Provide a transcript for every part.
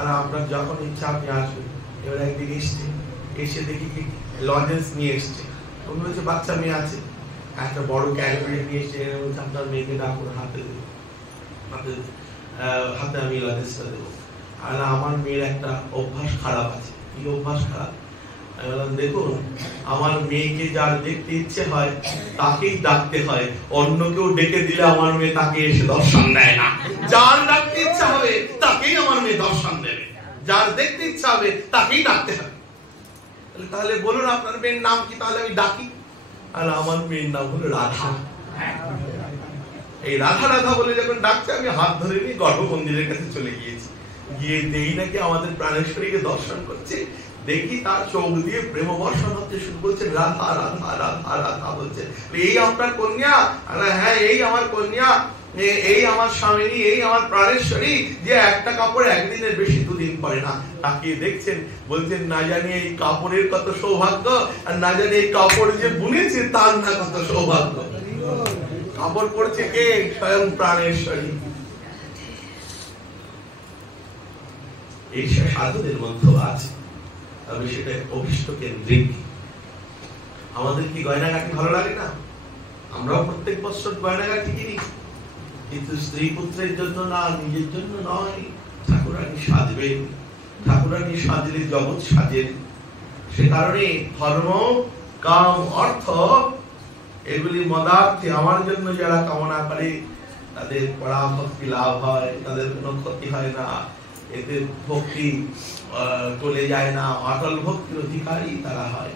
আপনার যখন ইচ্ছা আপনি আসবেন। এবার একদিন এসে দেখি কি লজেন্স নিয়ে এসছে, অন্য হচ্ছে বাচ্চা মেয়ে আছে, একটা বড় ক্যাডবেরি নিয়ে এসছে, বলছে আপনার মেয়েকে ডাকুন, হাতে দেবো, হাতে আমি লজেন্সটা দেবো। আর আমার মেয়ের একটা অভ্যাস খারাপ আছে। কি অভ্যাস খারাপ? আমি বললাম দেখুন, আমার মেয়েকে যার দেখতে ইচ্ছে হয় তাকেই ডাকতে হয়, অন্য কেউ ডেকে দিলে আমার মেয়ে তাকে এসে দর্শন দেয় না। যার ডাকতে ইচ্ছা হবে তাকেই আমার মেয়ে দর্শন দেবে, যার দেখতে ইচ্ছা হবে তাকেই ডাকতে হবে। তাহলে বলুন আপনার মেয়ের নাম কি, তাহলে আমি ডাকি। আর আমার মেয়ের নাম হলো রাধা। এই রাধা রাধা বলে যখন ডাকছে, আমি হাত ধরে নিয়ে গর্ভ মন্দিরের কাছে চলে গিয়েছি। গিয়ে দেখি নাকি আমাদের প্রাণেশ্বরীকে দর্শন করছে। দেখি তার চোখ দিয়ে প্রেম বর্ষণ হচ্ছে, শুরু করছে রাধা রাধা রাধা রাধা বলছে। এই আপনার কন্যা? হ্যাঁ, এই আমার কন্যা, এই আমার স্বামিনী, এই আমার প্রাণেশ্বরী, যে একটা কাপড় একদিনের বেশি দুদিন পরে না। তাকিয়ে দেখছেন, বলছেন না জানি এই কাপড়ের কত সৌভাগ্য, আর না জানি এই কাপড় যে বুনেছে তার না কত সৌভাগ্য। কাপড় পড়ছে কে? স্বয়ং প্রাণেশ্বরী। এই সাধুদের মধ্যে আছে, তবে সেটা অভিষ্ট কেন্দ্রিক। আমাদের কি গয়নাগাটি ভালো লাগে না? আমরাও প্রত্যেক বছর গয়নাগাটি কিনি, কিন্তু স্ত্রী পুত্রের জন্য না, নিজের জন্য নয়। ঠাকুরানী সাজবেন, ঠাকুরানী সাজলে জগৎ সাজেন। সে কারণে ধর্ম, কাম, অর্থ এগুলি মদার্থে আমার জন্য যারা কামনা করে তাদের পরাভক্তি লাভ হয়, তাদের কোনো ক্ষতি হয় না, এতে ভক্তি চলে যায় না, অটল ভক্তির অধিকারী তারা হয়।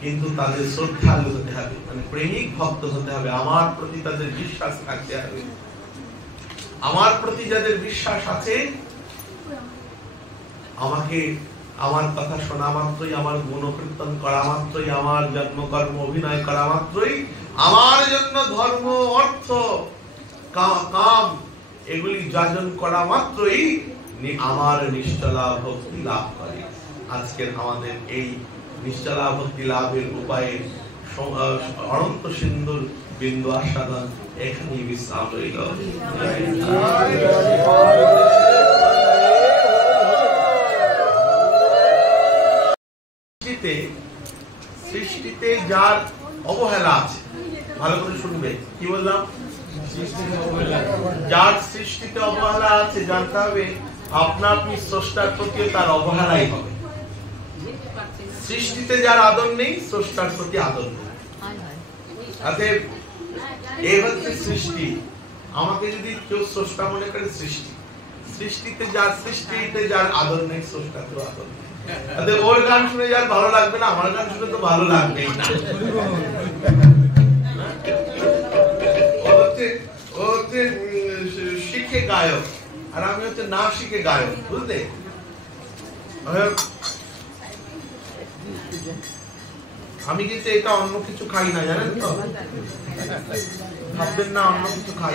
কিন্তু তাদের শ্রদ্ধালু হতে হবে, মানে প্রেমিক ভক্ত হতে হবে। আমার প্রতি তাদের বিশ্বাস থাকতে হবে। আমার প্রতি যাদের বিশ্বাস আছে, আমাকে আমার কথা শোনা মাত্রই, আমার গুণকীর্তন করা মাত্রই, আমার জন্মকর্ম অভিনয় করা মাত্রই, আমার জন্য ধর্ম, অর্থ, কাম এগুলি যাজন করা মাত্রই আমার নিশ্চলা ভক্তি লাভ করে। আজকের আমাদের এই নিশ্চলা ভক্তি লাভের উপায়ে অনন্ত সিন্ধুর বিন্দু আস্বাদন এখানেই বিশ্রাম রইল। সৃষ্টিতে যার অবহেলা আছে, ভালো করে শুনবে কি বললাম, যার সৃষ্টিতে অবহেলা আছে, জানতে হবে আপনা আপনি স্রষ্টার প্রতি তার অবহেলাই হবে। সৃষ্টিতে যার আদর নেই, স্রষ্টার প্রতি আদর নেই। এই হচ্ছে সৃষ্টি। আমাকে যদি কেউ স্রষ্টা মনে করে, সৃষ্টিতে যার আদর নেই, স্রষ্টাতেও আদর নেই। ওর গান শুনে যার ভালো লাগবে না, আমার গান শুনে তো ভালো লাগবেই না। ও হচ্ছে শিখে গায়ক, আর আমি হচ্ছে না শিখে গায়ক, বুঝলে? আমি কিন্তু এটা অন্য কিছু খাই না, জানেন তো? ভাববেন না অন্য কিছু খাই।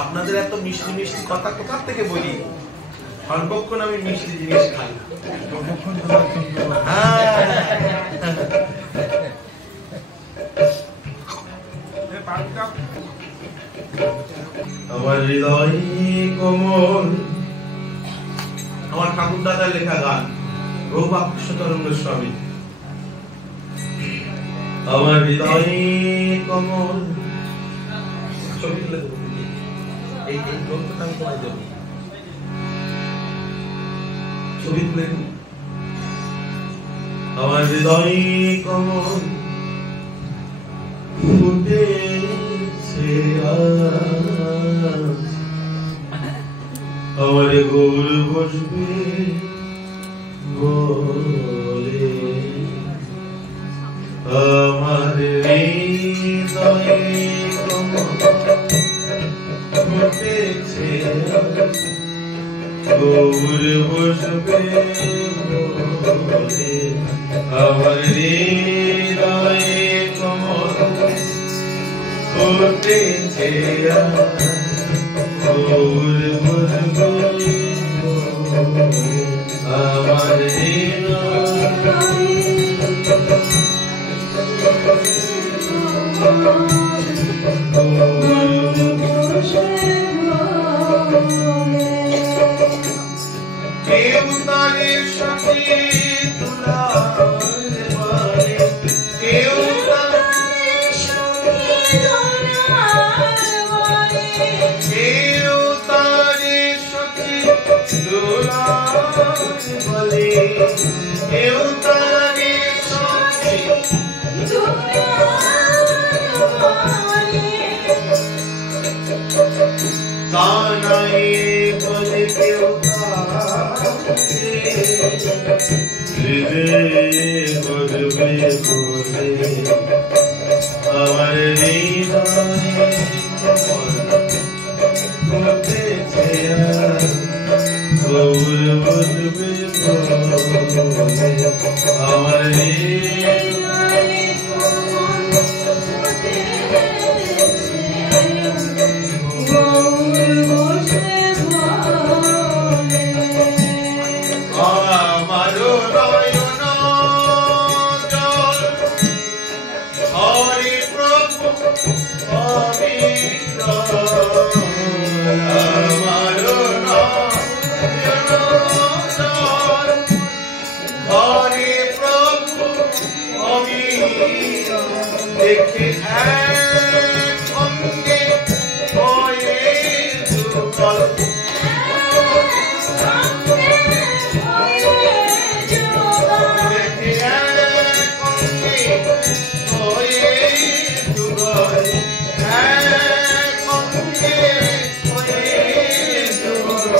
আপনাদের এত মিষ্টি মিষ্টি কথা কোথা থেকে বলি? সর্বক্ষণ আমি মিষ্টি জিনিস খাই। আমার হৃদয় কোমল, আমার ঠাকুর দাদার লেখা গান, রঘুবাকৃষ্ণ তরঙ্গ স্বামী। আমার হৃদয় কোমল, ছবি তুলে দেবো, এই গ্রন্থটা আমি তোমায় দেবো, ছবি তুলে। আমার হৃদয় কোমল ফুটেছে আমার গৌর বসবে বলে, আমার হৃদয় কোমল ফুটেছে গৌর বসবে বলে, আমার হৃদয় কোমল ফুটেছে গৌর বসবে বলে, আমার হৃদয় কেউ তারে সাথে দুলাল বলে, কেউ তারে সাথে দুলাল বলে, কেউ তারে সাথে দুলাল বলে, কেউ তারে সাথে কানাই বলে কেউ হৃদয় বলবে বলে আমার হৃদয় ঘটেছে গৌর বলবে বলে আমার হৃদয় দেখে এক অঙ্গে হয়ে যুগল, দেখে এক অঙ্গে হয়ে যুগল, এক অঙ্গে হয়ে যুগল,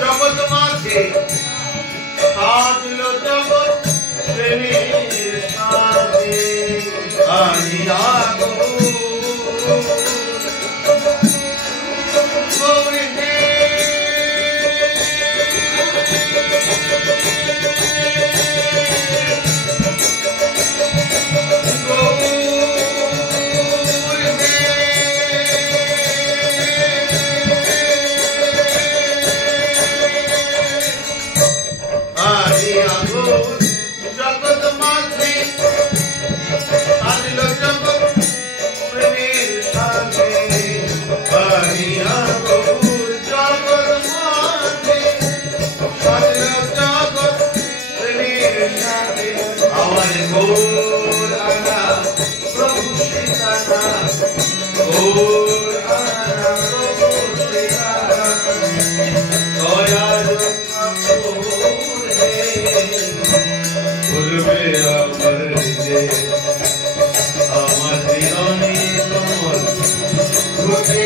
জগৎ মাঝে সাজলো জগৎ প্রেমের সাজে, আনিয়া গৌরী হে জগৎ মাঝে সাজলো জগৎ প্রেমের সাজে, আনিয়া জগৎ মাঝে সাজলো জগৎ প্রেমের সাজে, আমার গৌর আনা প্রভু সীতানা, গৌর আনা প্রভু সীতানা, দয়ার বলবে আমার যে আমার হৃদয় কমল ঘটে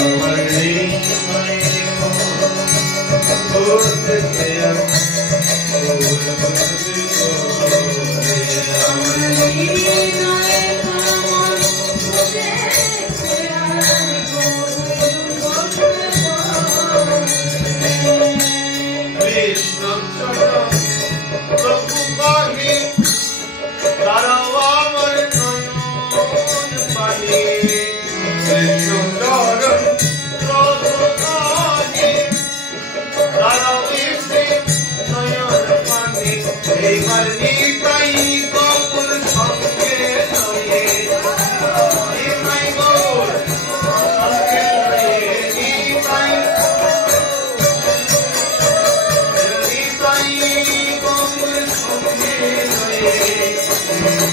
আমার হৃদয় কমল ঘটে প্রভু কহে দাঁড়াও আমার নয়ন পানে, কৃষ্ণ চরণ প্রভু কহে দাঁড়াও এসে নয়ন পানে, এইবার নিতাই গৌর সঙ্গে নয়ে, নিতাই গৌর সঙ্গে নয়ে, নিতাই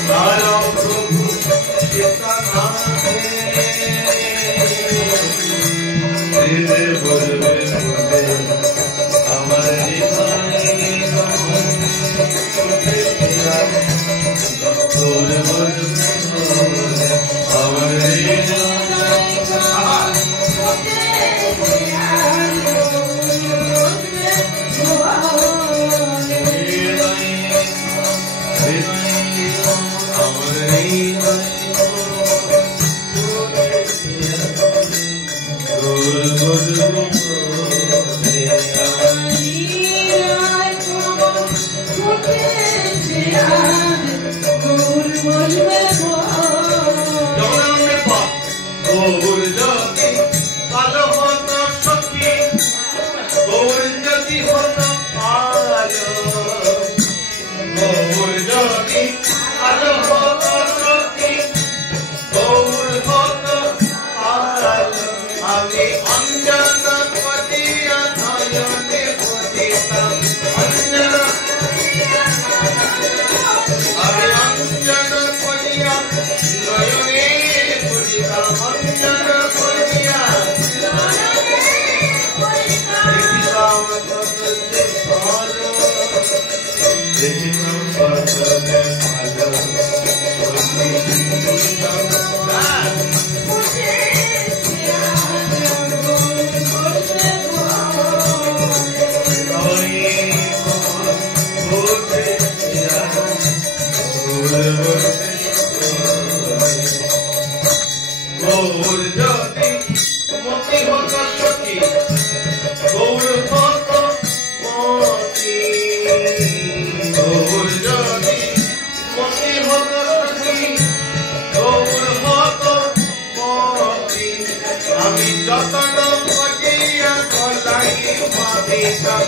দাঁড়াও প্রভু বলবে বলে আমার আমার আমি অঞ্জন করিয়া নয়নে পতিতাম অঞ্জন আমি অঞ্জন করিয়া নয়নে পতিতাম অঞ্জন করিয়া দেখিতাম কততে ভালো দেখিতাম কততে ভালো গৌর যদি মতি হত সখী গৌর হত মতি গৌর যদি মতি হত সখী গৌর হত মতি আমি যতন করিয়া কলাই মাতিতাম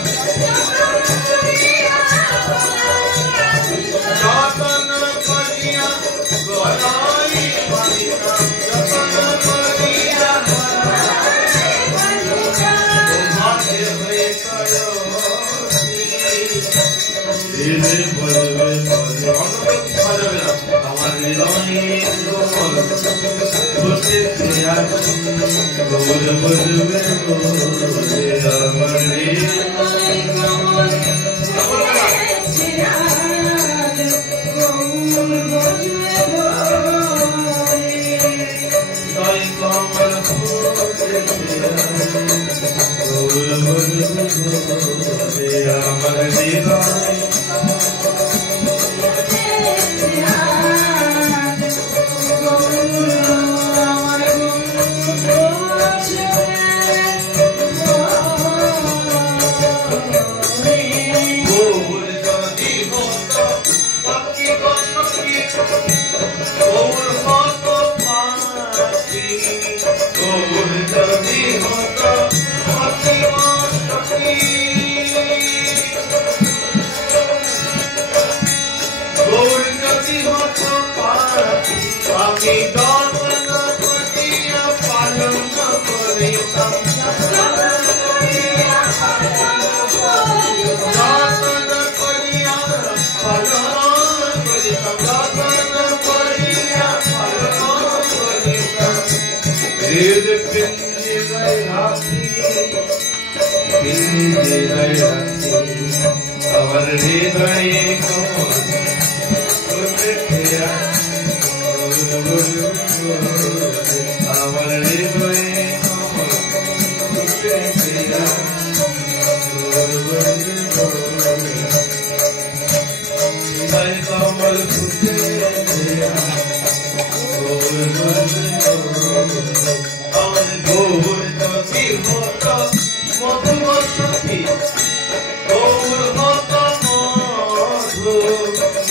যতন করিয়া কলাই মাতিতাম যতন করিয়া ভাগ্য হয়ে আমার হৃদয়ে বসে গৌর বলবে আমি দর্শন করিয়া পালন করিতাম দর্শন করিয়া পালন করিতাম দর্শন করিয়া পালন করিতাম হৃদ পিঞ্জিরায় রাখি পিঞ্জিরায় রাখি আমার হৃদয়ে কমল আমার হৃদয়ে কমল ফুটে আমার গৌর যদি হত মধুর সখী গৌর হত মধু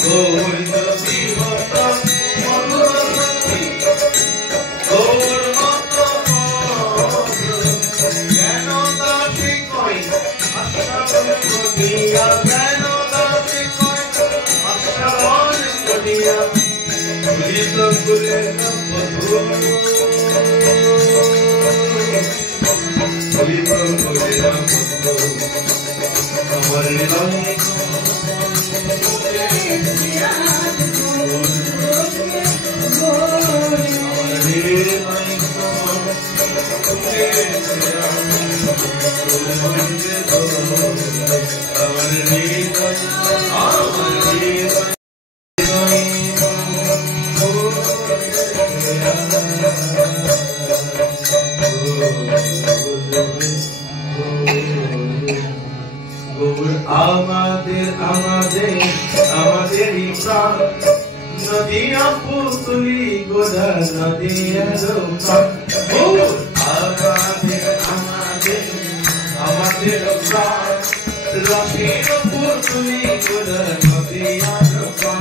গৌর যদি হত মধুর সখী গৌর হত মধু কেন দাসী কই আশাবন করিয়া কেন দাসী কই আশাবন করিয়া ভুলিত কুলে মধু ভুলিত কুলে মধু আমার হৃদয়ে আমাদের আমাদের আমাদেরই প্রাণ নদিয়া পুতুলি গোদা নদিয়া রূপা আমাদের আমাদের আমাদের প্রাণ রসের পুতুলি গোদা নদিয়া রূপা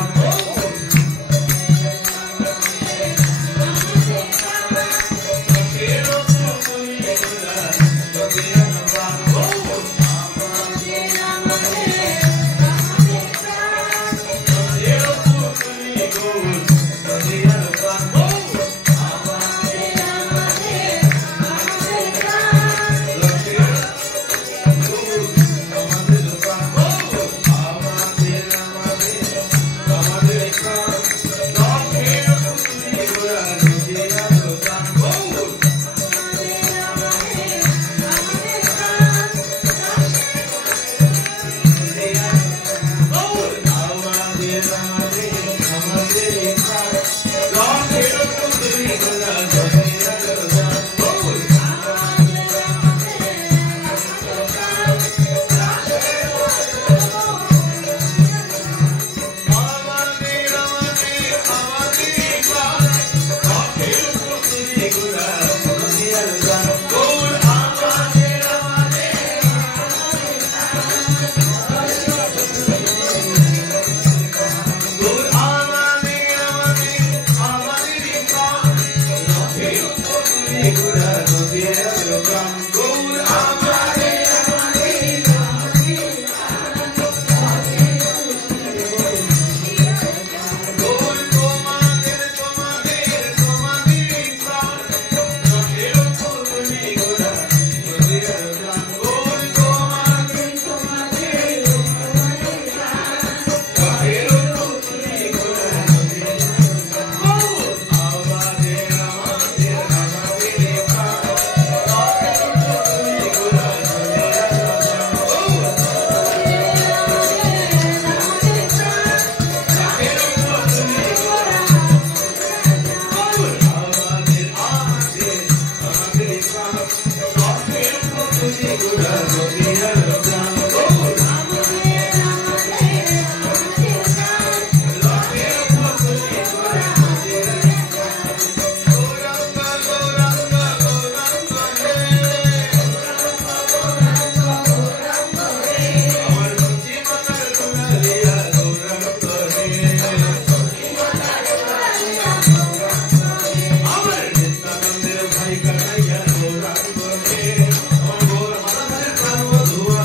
Bhai Kanhaiya Gauranga Re, Gaur Madhur Kanva Dhua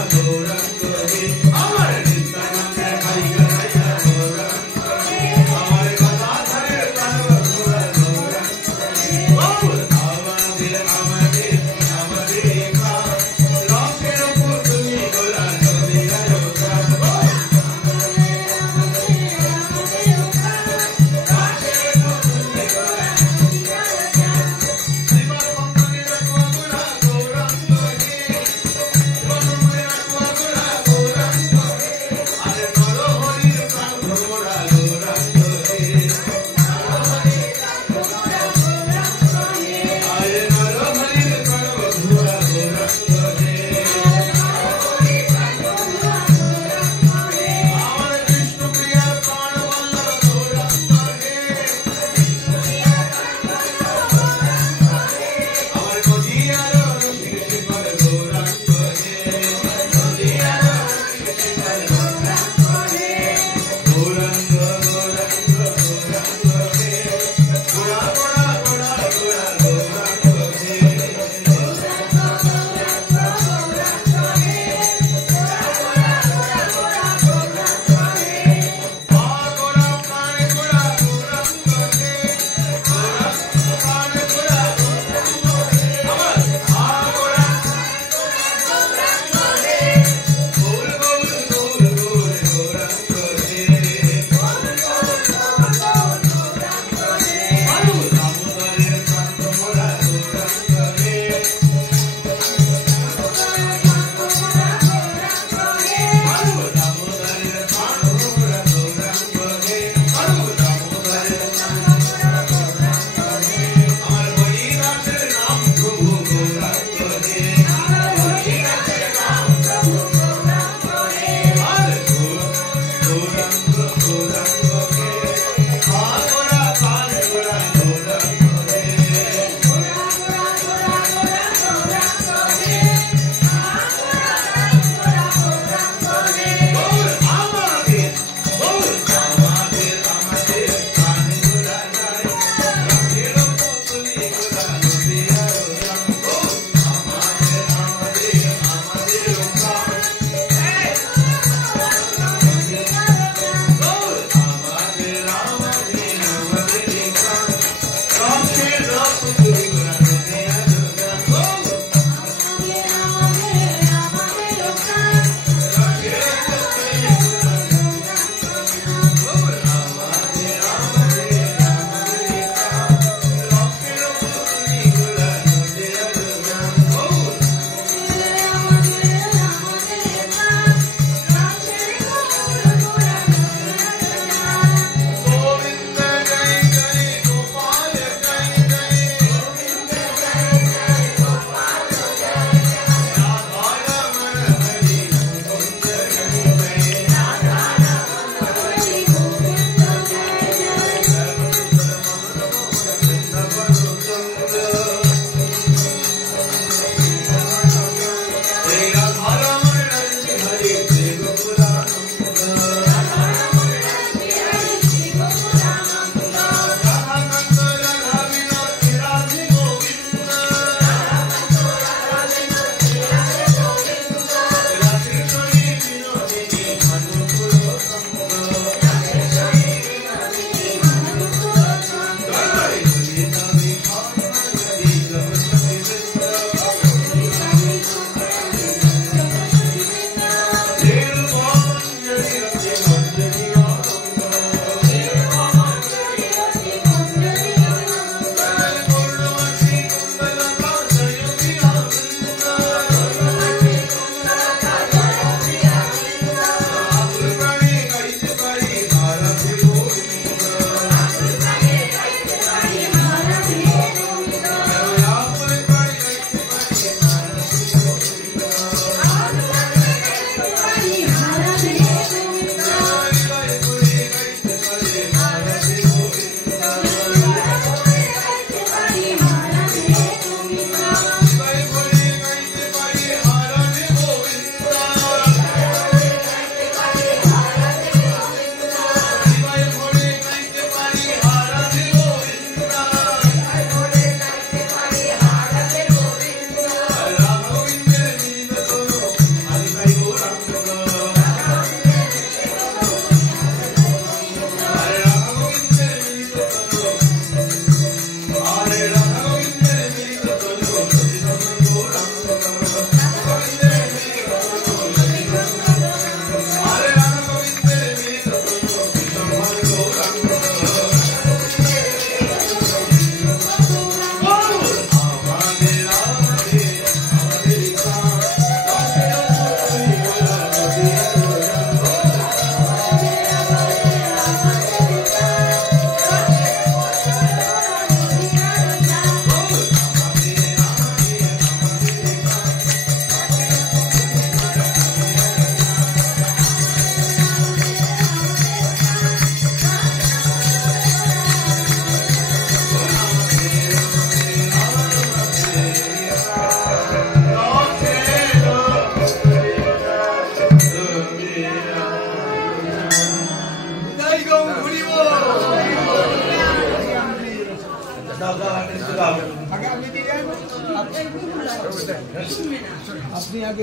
আপনি আগে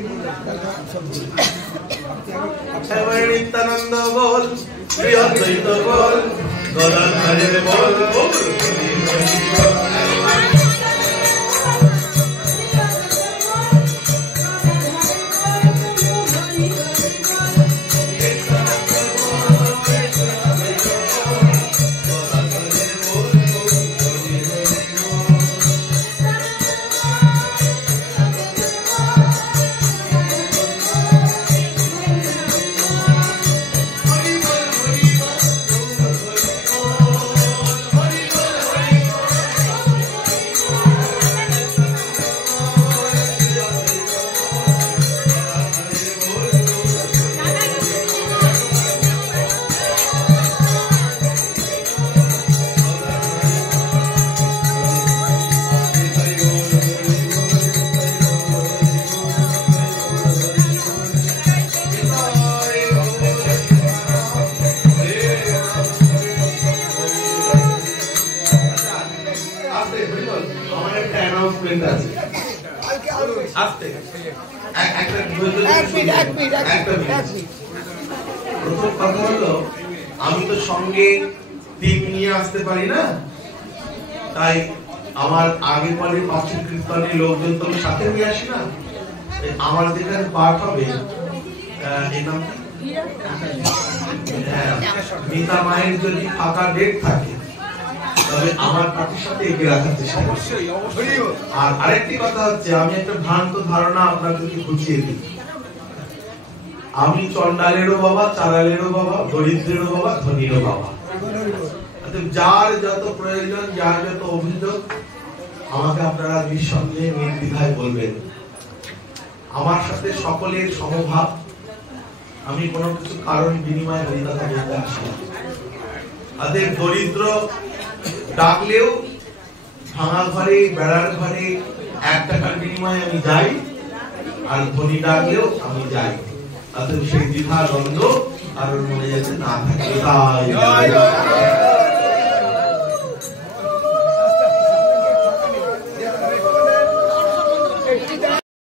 নিত্যানন্দ বল, প্রিয় দ্বৈত বল, গদাধরের বল, আমি তো সঙ্গে টিম নিয়ে আসতে পারি না, তাই আমার আগে পরে পাঁচের কীর্তনের লোকজন তো সাথে নিয়ে আসি না। আমার যেখানে পাঠ হবে এর নাম মিতা মায়ের যদি ফাঁকা ডেট থাকে তবে আমার পার্টির সাথে এগিয়ে রাখার চেষ্টা করছি। আর আরেকটি কথা হচ্ছে, আমি একটা ভ্রান্ত ধারণা আপনাদেরকে বুঝিয়ে দিই। আমি চন্ডালেরও বাবা, চালালেরও বাবা, দরিদ্রেরও বাবা, ধনীরও বাবা। যার যত প্রয়োজন, যার যত অভিযোগ আমাকে আপনারা নিঃসন্দেহে নির্দ্বিধায় বলবেন। আমার সাথে সকলের সমভাব। আমি কোনো কিছু কারণ বিনিময়ে হরিকথা বলতে আসি না। তাদের দরিদ্র ডাকলেও ভাঙা ঘরে, বেড়ার ঘরে 1 টাকার বিনিময়ে আমি যাই, আর ধনী ডাকলেও আমি যাই। তাদের সেই দ্বিধা দ্বন্দ্ব কারোর মনে যাচ্ছে না থাকে।